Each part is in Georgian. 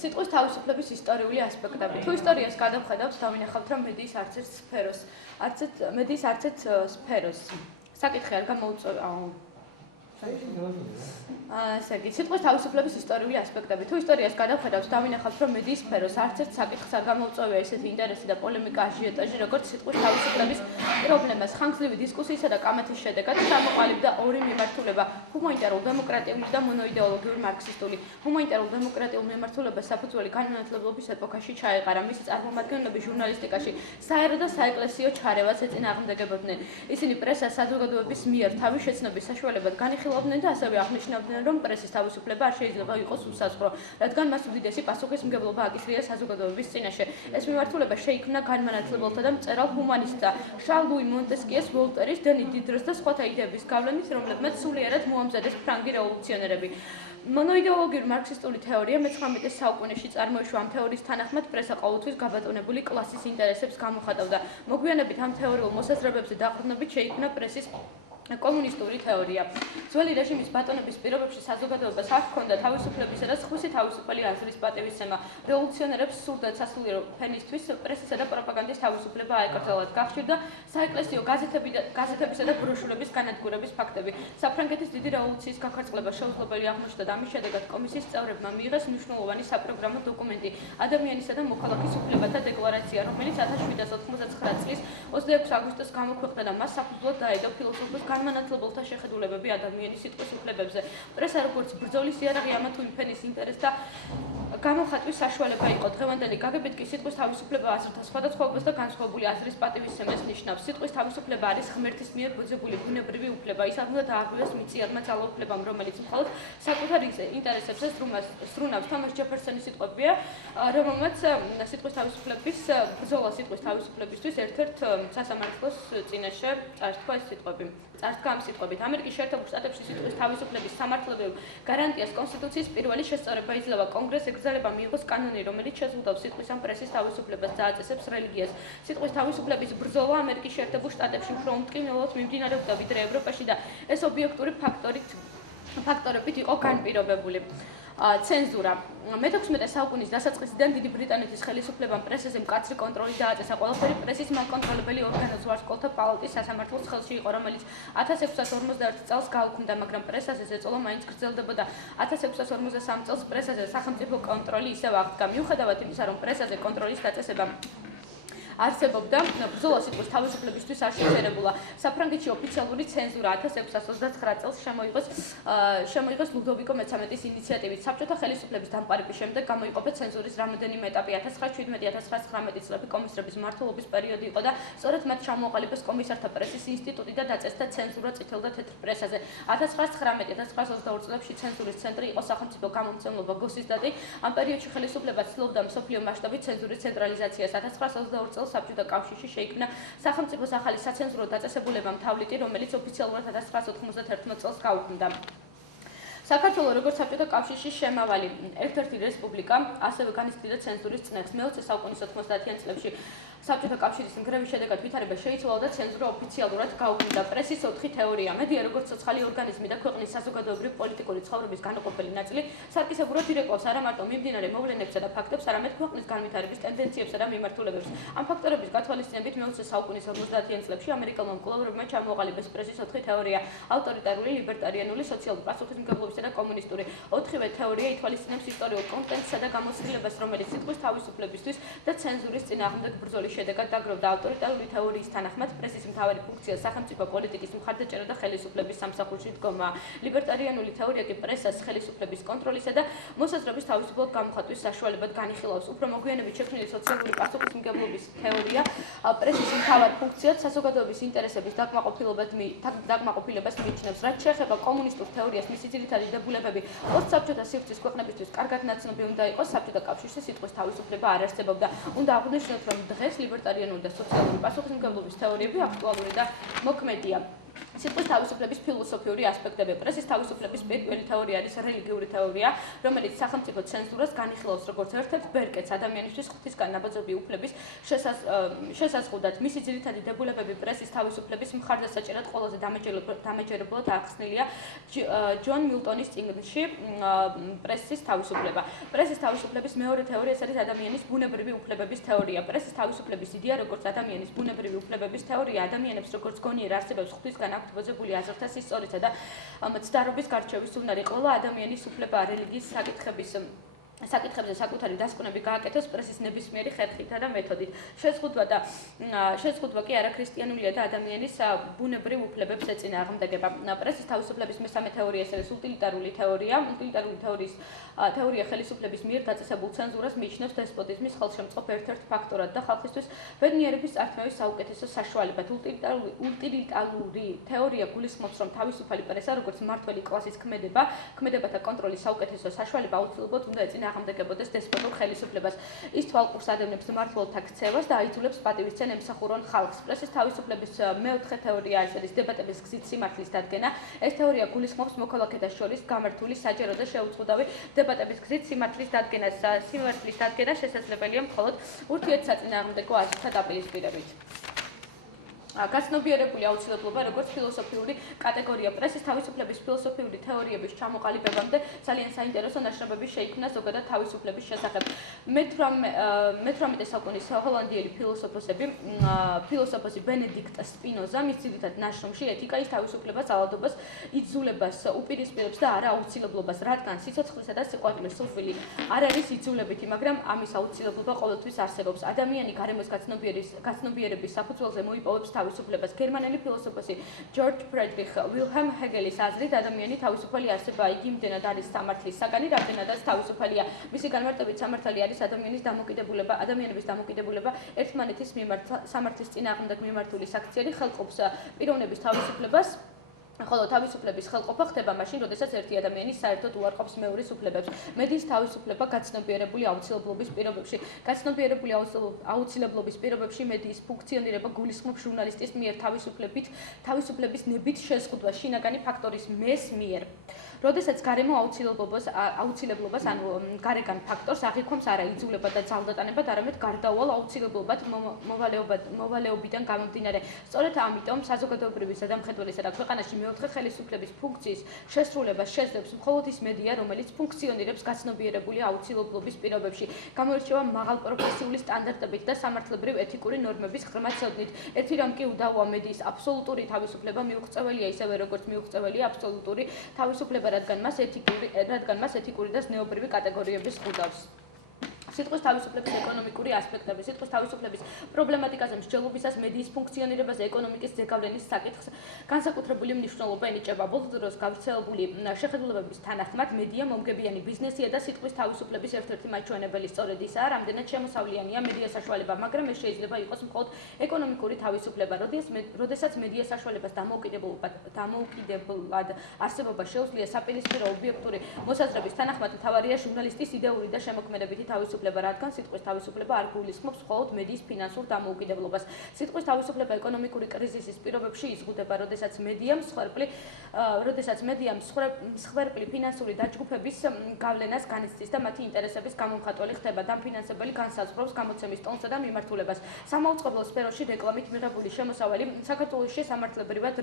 სიტყვის თავისუფლების ისტორიული ასპექტები. თუ ისტორიას გადავხედავთ, დავინახავთ, რომ მედიის არც ერთ სფეროს საკითხი არ გამოუწევია. სიტყვის თავისუფლების ისტორიული ასპექტები. თუ ისტორიას გადავხედავთ, დავინახავთ, რომ მედიის სფეროს არც ერთ საკითხს არ გამოუწევია ისეთი ინტერესი და პოლემიკა, აჟიოტაჟი, როგორც სიტყვის თავისუფლების პრობლემას. ხანგრძლივი დისკუსიისა და კამათის შედეგად ჩამოყალიბდა ორი მიმართულება: ჰუმანიტარულ-დემოკრატიული და მონოიდეოლოგიური მარქსისტული. ჰუმანიტარულ-დემოკრატიულ მიმართულებას საფუძველი განმანათლებლობის ეპოქაში ჩაეყარა. მისი წარმომადგენლები ჟურნალისტიკაში საერო და საეკლესიო ჩარევას ეწინააღმდეგებოდნენ. ისინი პრესას საზოგადოების მიერ თავის შეცნობის საშუალებად განიხილავდნენ და ასევე აღნიშნავდნენ, რომ პრესის თავისუფლება არ შეიძლება იყოს უსაზღვრო, რადგან მას უდიდესი პასუხისმგებლობა აკისრია საზოგადოების წინაშე. ეს მიმართულება შეიქმნა განმანათლებელთა და მწერალ ჰუმანისტთა შარლ ლუი მონტესკიეს, ვოლტერის, დენი დიდროს და სხვათა იდეების გავლენით, რომლებმაც სულიერად მოამზადეს ფრანგი რევოლუციონერები. მონოიდეოლოგიური მარქსისტული თეორია მე-19 საუკუნეში წარმოიშვა. ამ თეორიის თანახმად პრესა ყოველთვის გაბატონებული კლასის ინტერესებს გამოხატავდა. მოგვიანებით ამ თეორიულ მოსაზრებებზე დაყრდნობით შეიქმნა პრესის კომუნისტური თეორია. ძველი რეჟიმის ბატონობის პირობებში საზოგადოებას არ ჰქონდა თავისუფლებისა და სხვისი თავისუფალი აზრის პატივისცემა. რევოლუციონერებს სურდათ სასულიერო ფენისთვის პრესისა და პროპაგანდის თავისუფლება აეკრძალათ. გახშირდა საეკლესიო გაზეთებისა და ბროშურების განადგურების ფაქტები. საფრანგეთის დიდი რევოლუციის გაქარწყლება შეუძლებელი აღმოჩნდა და ამის შედეგად კომისიის წევრებმა მიიღეს მნიშვნელოვანი საპროგრამო დოკუმენტი ადამიანისა და მოქალაქის უფლებათა დეკლარაცია, რომელიც 1799 წლის 26 აგვისტოს გამოქვეყნდა და მას საფუძვლად დაედო ფილოსოფოს განმანათლებელთა შეხედულებები ადამიანის სიტყვის უფლებებზე. პრესა როგორც ბრძოლის იარაღი ამა თუ იმ ფენის ინტერესთა გამოხატვის საშუალება იყო. დღევანდელი გაგებით კი სიტყვის თავისუფლება აზრთა სხვადასხვაობას და განსხვავებული აზრის პატივისცემას ნიშნავს. სიტყვის თავისუფლება არის ღმერთის მიერ ბოძებული ბუნებრივი უფლება. ის არ უნდა დაარღვიოს მიწიარმა ძალაუფლებამ, რომელიც მხოლოდ საკუთარ ინტერესებს სრუნავს. თომას ჯეფერსონის სიტყვებია, რომელმაც სიტყვის თავისუფლების ბრძოლა სიტყვის თავისუფლებისთვის ერთ-ერთ სასამართლოს წინაშე წარსდგა ეს სიტყვები. წარსდგა ამ სიტყვებით. ამერიკის შეერთებულ შტატებში სიტყვის თავისუფლების სამართლებრივ გარანტიას კონსტიტუციის პირველი შესწორება იძლევა. კონგრესს ეკრძალება მიიღოს კანონი, რომელიც შეზღუდავს სიტყვის ან პრესის თავისუფლებას და აწესებს რელიგიას. სიტყვის თავისუფლების ბრძოლა ამერიკის შეერთებულ შტატებში უფრო უმტკივნეულად მიმდინარეობდა ვიდრე ევროპაში და ეს ობიექტური ფაქტორებით იყო განპირობებული. ცენზურა. მე-16 საუკუნის დასაწყისიდან დიდი ბრიტანეთის ხელისუფლებამ პრესაზე მკაცრი კონტროლი დააწესა. ყველაფერი პრესის მაკონტროლებელი ორგანოს ვარსკვლავთა პალატის სასამართლოს ხელში იყო, რომელიც 1651 წელს გაუქმდა, მაგრამ პრესაზე ზეწოლა მაინც გრძელდებოდა. 1653 წელს პრესაზე სახელმწიფო კონტროლი ისევ აღდგა. მიუხედავად იმისა, რომ პრესაზე კონტროლის დაწესება არსებობდა, ბრძოლა სიტყვის თავისუფლებისთვის არ შეჩერებულა. საფრანგეთში ოფიციალური ცენზურა 1629 წელს შემოიღეს ლუდოვიკო მე-13-ის ინიციატივით. საბჭოთა ხელისუფლების დამყარების შემდეგ გამოიყოფა ცენზურის რამდენიმე ეტაპი. 1917-1919 წლები კომისრების მმართველობის პერიოდი იყო და სწორედ მათ ჩამოაყალიბეს კომისართა პრესის ინსტიტუტი და დაწესდა ცენზურა წითელ და თეთრ პრესაზე. 1919-1922 წლებში ცენზურის ცენტრი იყო სახელმწიფო გამომცემლობა გოსისდატი. ამ პერიოდში ხელისუფლება ცდილობდა მსოფლიო მასშტაბით ცენზურის ცენტრალიზაციას. 1922 წელს საბჭოთა კავშირში შეიქმნა სახელმწიფოს ახალი საცენზურო დაწესებულება მთავლიტი, რომელიც ოფიციალურად 1991 წელს გაუქმდა. საქართველოს როგორც საბჭოთა კავშირში შემავალი ერთ-ერთი რესპუბლიკა ასევე განიცდიდა ცენზურის წნეხს. მე-20 საუკუნის 90-იან წლებში საბჭოთა კავშირის ნგრევის შედეგად ვითარება შეიცვალა და ცენზურა ოფიციალურად გაუქმდა. პრესის 4 თეორია: მედია როგორც ცოცხალი ორგანიზმი და ქვეყნის საზოგადოებრივი პოლიტიკური ცხოვრების განუყოფელი ნაწილი, სარკისებურად ირეკლავს არა მარტო მიმდინარე მოვლენებსა და ფაქტებს, არამედ ქვეყნის განვითარების ტენდენციებსა და მიმართულებებს. ამ ფაქტორების გათვალისწინებით მე-20 საუკუნის 50-იან წლებში ამერიკელმა მკვლევარებმა ჩამოაყალიბეს პრესის 4 თეორია: ავტორიტარული, ლიბერტარიანული, სოციალური პასუხისმგებლობისა და კომუნისტური. 4-ვე თეორია ითვალისწინებს ისტორიულ კონტექსტსა და გამოცდილებას, რომელიც სიტყვის თავისუფლებისთვის და ცენზურის წინააღმდეგ ბრძოლის შედეგად დაგროვდა. ავტორიტარული თეორიის თანახმად პრესის მთავარი ფუნქცია სახელმწიფო პოლიტიკის მხარდაჭერა და ხელისუფლების სამსახურში დგომა. ლიბერტარიანული თეორია კი პრესას ხელისუფლების კონტროლისა და მოსაზრების თავისუფლად გამოხატვის საშუალებად განიხილავს. უფრო მოგვიანებით შექმნილი სოციალური პასუხისმგებლობის თეორია პრესის მთავარ ფუნქციად საზოგადოების ინტერესების დაკმაყოფილებას მიიჩნევს. რაც შეეხება კომუნისტურ თეორიას, მისი ძირითადი დებულებები პოსტსაბჭოთა სივრცის ქვეყნებისთვის კარგად ნაცნობი უნდა იყოს. საბჭოთა კავშირში სიტყვის თავისუფლება არ არსებობდა. უნდა აღვნიშნოთ, რომ დღეს ლიბერტარიანული და სოციალური პასუხისმგებლობის თეორიები აქტუალური და მოქმედია. სიტყვის თავისუფლების ფილოსოფიური ასპექტები. პრესის თავისუფლების პირველი თეორია არის რელიგიური თეორია, რომელიც სახელმწიფო ცენზურას განიხილავს როგორც ერთ-ერთ ბერკეტს ადამიანისთვის ღვთისგან ნაბაძობი უფლების შესაზღუდად. მისი ძირითადი დებულებები პრესის თავისუფლების მხარდასაჭერად ყველაზე დამაჯერებლად ახსნილია ჯონ მილტონის წიგნში პრესის თავისუფლება. პრესის თავისუფლების მეორე თეორია არის ადამიანის ბუნებრივი უფლებების თეორია. პრესის თავისუფლების იდეა, როგორც ადამიანის ბუნებრივი უფლებების თეორია, ადამიანებს როგორც გონიერ არსებებს ღვთისგან აქვთ ბოზებული აზრთა სისწორისა და მცდარობის გარჩევის უნარი. ყველა ადამიანის უფლებაა რელიგიის საკითხებზე საკუთარი დასკვნები გააკეთოს პრესის ნებისმიერი ხერხითა და მეთოდით. შეზღუდვა კი არაქრისტიანულია და ადამიანის ბუნებრივ უფლებებს ეწინააღმდეგება. პრესის თავისუფლების მესამე თეორია არის უტილიტარული თეორია. უტილიტარული თეორია ხელისუფლების მიერ დაწესებულ ცენზურას მიიჩნევს დესპოტიზმის ხელშემწყობ ერთ-ერთ ფაქტორად და ხალხისთვის ბედნიერების წართმევის საუკეთესო საშუალებად. უტილიტარული თეორია გულისხმობს, რომ თავისუფალი პრესა, როგორც მმართველი კლასის ქმედებათა კონტროლის საუკეთესო საშუალება აუცილებლად უნდა ეწინააღმდეგებოდეს დესპოტურ ხელისუფლებას. ის თვალყურს ადევნებს მმართველთა ქცევას და აიძულებს პატივისცემ ემსახურონ ხალხს. პრესის თავისუფლების მეოთხე თეორია არის დებატების გზით სიმართლის დადგენა. ეს თეორია გულისხმობს მოქალაქეთა შორის გამართული საჯარო და შეუწყუდავი დებატების გზით სიმართლის დადგენა შესაძლებელია მხოლოდ ურთიერთსაწინააღმდეგო აზრთა დაპირისპირებით. გაცნობიერებული აუცილებლობა როგორც ფილოსოფიური კატეგორია. პრესის თავისუფლების ფილოსოფიური თეორიების ჩამოყალიბებამდე ძალიან საინტერესო ნაშრომები შეიქმნა ზოგადად თავისუფლების შესახებ. მე-18 საუკუნის ჰოლანდიელი ფილოსოფოსი ბენედიქტ სპინოზა მის ძირითად ნაშრომში ეთიკაის თავისუფლებას, ალადობას, იძულებას უპირისპირებს და არა აუცილებლობას, რადგან სიცოცხლისა და სიყვარულის სულფილი არ არის იძულებითი, მაგრამ ამის აუცილებლობა ყოველთვის არსებობს. ადამიანი გარემოს გაცნობიერების საფუძველზე მოიპოვებს თავისუფლებას. გერმანელი ფილოსოფოსი ჯორჯ ფრედრიხ ვილჰელმ ჰეგელის აზრით ადამიანი თავისუფალი არსებაა. იგი იმდენად არის სამართლის საგანი, რამდენადაც თავისუფალია. მისი განმარტებით სამართალი არის ადამიანების დამოკიდებულება ერთმანეთის მიმართ. სამართლის წინააღმდეგ მიმართული საქციელი ხელყოფს პიროვნების თავისუფლებას, ხოლო თავისუფლების ხელყოფა ხდება მაშინ, როდესაც ერთი ადამიანი საერთოდ უარყოფს მეორის უფლებებს. მედიის თავისუფლება გაცნობიერებული აუცილებლობის პირობებში. გაცნობიერებული აუცილებლობის პირობებში მედიის ფუნქციონირება გულისხმობს ჟურნალისტის მიერ თავისუფლების ნებით შეზღუდვას შინაგანი ფაქტორის მეს მიერ. როდესაც გარემო აუცილებლობას, ანუ გარეგან ფაქტორს აღიქვამს არა იძულება და ძალდატანებად, არამედ გარდაუვალ აუცილებლობად მოვალეობიდან გამომდინარე. სწორედ ამიტომ საზოგადოებრივი ზედამხედველისა და ქვეყანაში მეოთხე ხელისუფლების ფუნქციის შესრულებას შეძლებს მხოლოდ ის მედია, რომელიც ფუნქციონირებს გაცნობიერებული აუცილებლობის პირობებში, გამოირჩევა მაღალ პროფესიული სტანდარტებით და სამართლებრივ ეთიკური ნორმების ღრმა ცოდნით. ერთი რამ კი უდავოა მედიის აბსოლუტური თავისუფლება მიუღწეველია ისევე როგორც მიუღწეველია აბსოლუტური თავისუფლება, რადგან მას ეთიკური და ზნეობრივი კატეგორიები ზღუდავს. სიტყვის თავისუფლების ეკონომიკური ასპექტები. სიტყვის თავისუფლების პრობლემატიკაზე მსჯელობისას მედიის ფუნქციონირებაზე ეკონომიკის ზეგავლენის საკითხს განსაკუთრებული მნიშვნელობა ენიჭება. ბოლო დროს გავრცელებული შეხედულებების თანახმად მედია მომგებიანი ბიზნესია და სიტყვის თავისუფლების ერთ-ერთი მაჩვენებელი. სწორედ ისაა, რამდენად შემოსავლიანია მედია საშუალება, მაგრამ ეს შეიძლება იყოს მხოლოდ ეკონომიკური თავისუფლება. როდესაც მედია საშუალებას დამოუკიდებლად არსებობა შეუძლია საპირისპირო ობიექტური მოსაზრების თანახმად, მთავარია ჟურნალისტის იდეური და შემოქმედებითი თავისუფლება, რადგან სიტყვის თავისუფლება არ გულისხმობს მხოლოდ მედიის ფინანსურ დამოუკიდებლობას. სიტყვის თავისუფლება ეკონომიკური კრიზისის პირობებში იზღუდება, როდესაც მედიამ მსხვერპლი ფინანსური დაჯგუფების გავლენას განიცდის და მათი ინტერესების გამომხატველი ხდება. დამფინანსებელი განსაზღვრავს გამოცემის ტონსა და მიმართულებას. სამაუწყებლო სფეროში რეკლამით მიღებული შემოსავალი საქართველოში სამართლებრივად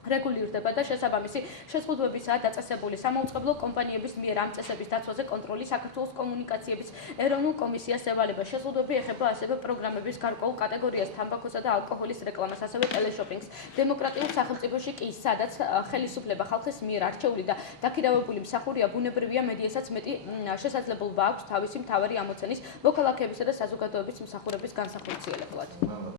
რეგულირდება და შესაბამისი შეზღუდვებისაა დაწესებული. სამაუწყებლო კომპანიების მიერ ამ წესების დაცვაზე კონტროლი საქართველოს კომუნიკაციების ეროვნულ კომისიას ევალება. შეზღუდვები ეხება ასევე პროგრამების გარკვეულ კატეგორიას, თამბაქოსა და ალკოჰოლის რეკლამას, ასევე ტელეშოპინგს. დემოკრატიულ სახელმწიფოში კი სადაც ხელისუფლება ხალხის მიერ არჩეული და დაქირავებული მსახურია ბუნებრივია, მედიასაც მეტი შესაძლებლობა აქვს თავისი მთავარი ამოცანის, მოქალაქეებისა და საზოგადოების მსახურების განსახორციელებლად.